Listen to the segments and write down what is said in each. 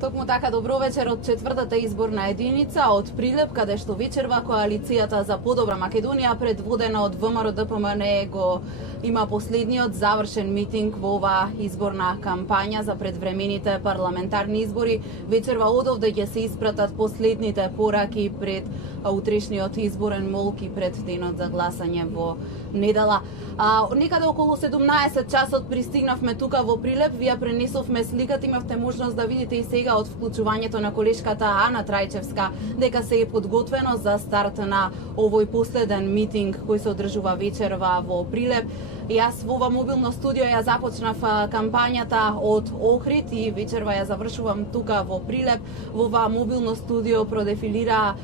Токму така, добро вечер од четвртата изборна единица од Прилеп, каде што вечерва коалицијата за подобра Македонија, предводена од ВМРО ДПМН, го има последниот завршен митинг во оваа изборна кампања за предвремените парламентарни избори. Вечерва одовде ќе се испратат последните пораки пред утрешниот изборен молк и пред денот за гласање во недела. Некаде околу 17 часот пристигнавме тука во Прилеп, вие пренесовме сликата, имавте можност да видите и сега од вклучувањето на колешката Ана Трајчевска дека се е подготвено за старт на овој последен митинг кој се одржува вечерва во Прилеп. И јас во ова мобилно студио ја започнав кампањата од Охрид и вечерва ја завршувам тука во Прилеп. Во ова мобилно студио продефилира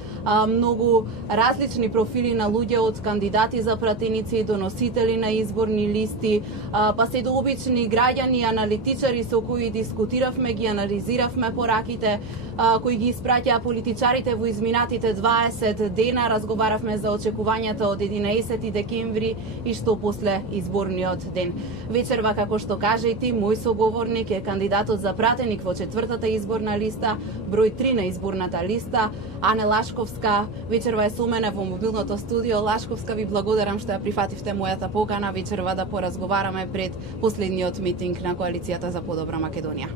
многу различни профили на луѓе, од кандидати за пратеници до носители на изборни листи, па се до обични граѓани, аналитичари со кои дискутиравме, ги анализиравме пораките кои ги испраќаа политичарите во изминатите 20 дена. Разговаравме за очекувањата од 11 декември и што после изборниот ден. Вечерва, како што кажа и ти, мој соговорник е кандидатот за пратеник во четвртата изборна листа, број 3 на изборната листа, Ане Лашковска. Вечерва е со мене во мобилното студио. Лашковска, ви благодарам што ја прифативте мојата покана вечерва да поразговараме пред последниот митинг на коалицијата за подобра Македонија.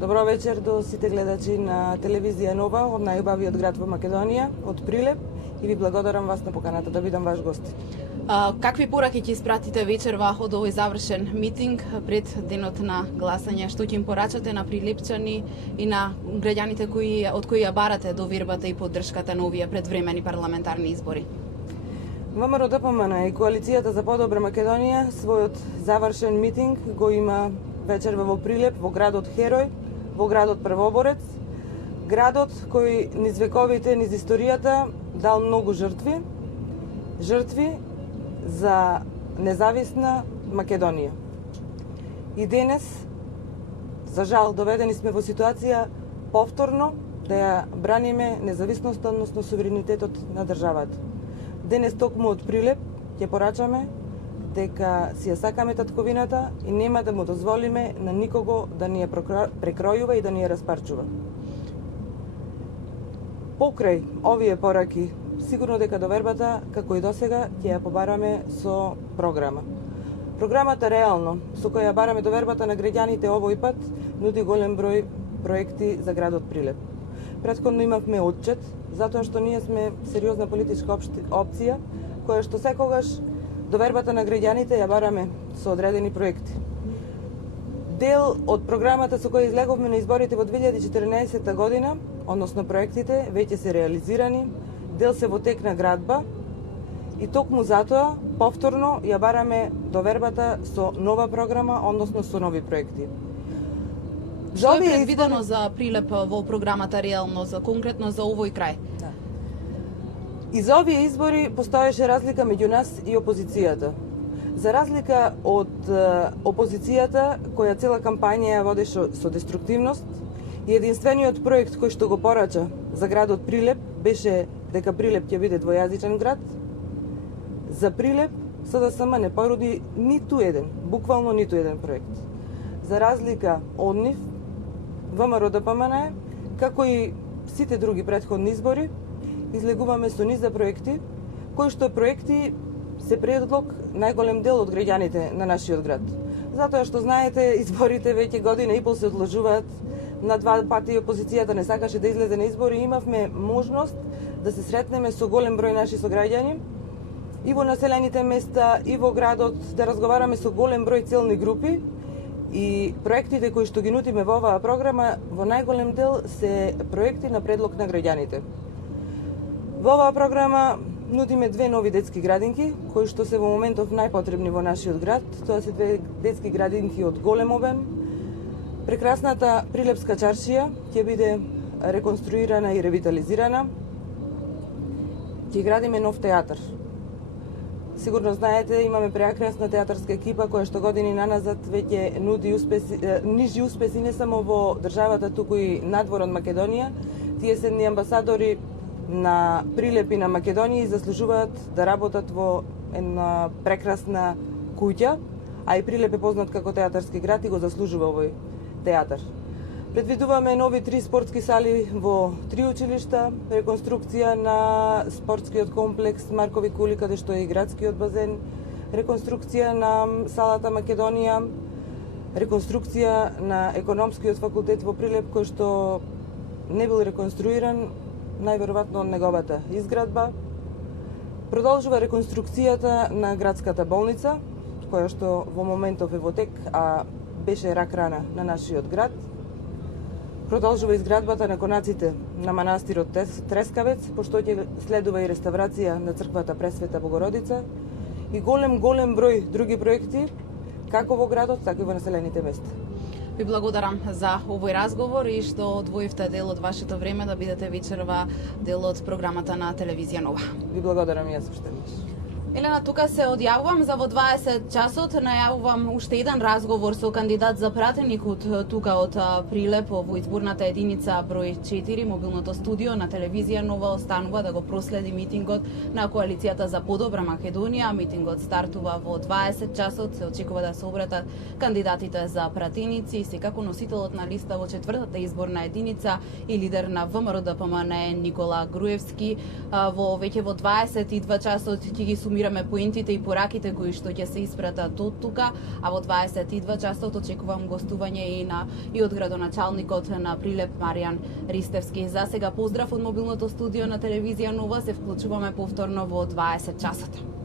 Добро вечер до сите гледачи на телевизија Нова од најубавиот град во Македонија, од Прилеп, и ви благодарам вас на поканата да бидам ваш гост. Какви пораки ќе испратите вечерва од овој завршен митинг пред денот на гласање? Што ќе им порачате на прилепчани и на граѓаните од кои ја барате довербата и поддршката на овие предвремени парламентарни избори? ВМРО ДПМН и коалицијата за подобра Македонија својот завршен митинг го има вечерва во Прилеп, во градот Херој, во градот Првоборец, градот кој низ вековите, низ историјата дал многу жртви за независна Македонија. И денес, за жал, доведени сме во ситуација повторно да ја браниме независноста, односно суверенитетот на државата. Денес токму од Прилеп ќе порачаме дека си ја сакаме татковината и нема да му дозволиме на никого да ни ја прекројува и да ни ја распарчува. Покрај овие пораки, сигурно дека довербата, како и досега, ќе ја побараме со програма. Програмата реално, со која ја бараме довербата на граѓаните овој пат, нуди голем број проекти за градот Прилеп. Претходно имавме отчет, затоа што ние сме сериозна политичка опција, која што секогаш довербата на граѓаните ја бараме со одредени проекти. Дел од програмата со која излеговме на изборите во 2014 година, односно проектите, веќе се реализирани, дел се во тек на градба и токму затоа повторно ја бараме довербата со нова програма, односно со нови проекти. Што е предвидено за Прилеп во програмата реално, за конкретно за овој крај? Да. И за овие избори постоеше разлика меѓу нас и опозицијата. За разлика од опозицијата, која цела кампања ја водеше со деструктивност, и единствениот проект кој што го порача за градот Прилеп беше дека Прилеп ќе биде двојазичен град, за Прилеп СДСМ не поруди ниту еден, буквално ниту еден проект. За разлика од нив, ВМРО ДПМН, како и сите други претходни избори, излегуваме со низ за проекти, кои што проекти се предлог најголем дел од граѓаните на нашиот град. Затоа што знаете, изборите веќе година и пол се одложуваат, на 2 пати опозицијата не сакаше да излезе на избори, имавме можност да се сретнеме со голем број наши сограѓани и во населените места, и во градот, да разговараме со голем број целни групи, и проектите кои што ги нудиме во оваа програма во најголем дел се проекти на предлог на граѓаните. Во оваа програма нудиме 2 нови детски градинки, кои што се во моментов најпотребни во нашиот град. Тоа се 2 детски градинки од голем обем. Прекрасната Прилепска чаршија ќе биде реконструирана и ревитализирана. Ќе градиме нов театар. Сигурно знаете, имаме прекрасна театарска екипа која што години наназад веќе нуди нижи успеси не само во државата, туку и надвор од Македонија. Тие се амбасадори на Прилеп и на Македонија и заслужуваат да работат во една прекрасна куќа, а и Прилеп е познат како театарски град и го заслужува овој театар. Предвидуваме нови 3 спортски сали во 3 училишта, реконструкција на спортскиот комплекс Маркови кули, каде што е и градскиот базен, реконструкција на салата Македонија, реконструкција на економскиот факултет во Прилеп, кој што не бил реконструиран, најверојатно од неговата изградба. Продолжува реконструкцијата на градската болница, која што во моментов е во тек, а беше рак рана на нашиот град. Продолжува изградбата на конаците на манастирот Трескавец, пошто ќе следува и реставрација на црквата Пресвета Богородица и голем број други проекти, како во градот, така и во населените места. Ви благодарам за овој разговор и што одвоивте дел од вашето време да бидете вечерва дел од програмата на Телевизија Нова. Ви благодарам и јас уште еднаш. Елена, тука се одјавувам за во 20 часот, најавувам уште еден разговор со кандидат за пратеник од тука од Прилеп во изборната единица број 4. Мобилното студио на Телевизија Нова останува да го проследи митингот на Коалицијата за подобра Македонија. Митингот стартува во 20 часот, се очекува да се обратат кандидатите за пратеници и секако носителот на листа во 4-та изборна единица и лидер на ВМРО ДПМН Никола Груевски. Веќе во 22 часот ќе ги сумираме поентите и пораките кои што ќе се испратат од тука, а во 22 часот очекувам гостување и од градоначалникот на Прилеп Маријан Ристевски. За сега поздрав од мобилното студио на Телевизија Нова, се вклучуваме повторно во 20 часот.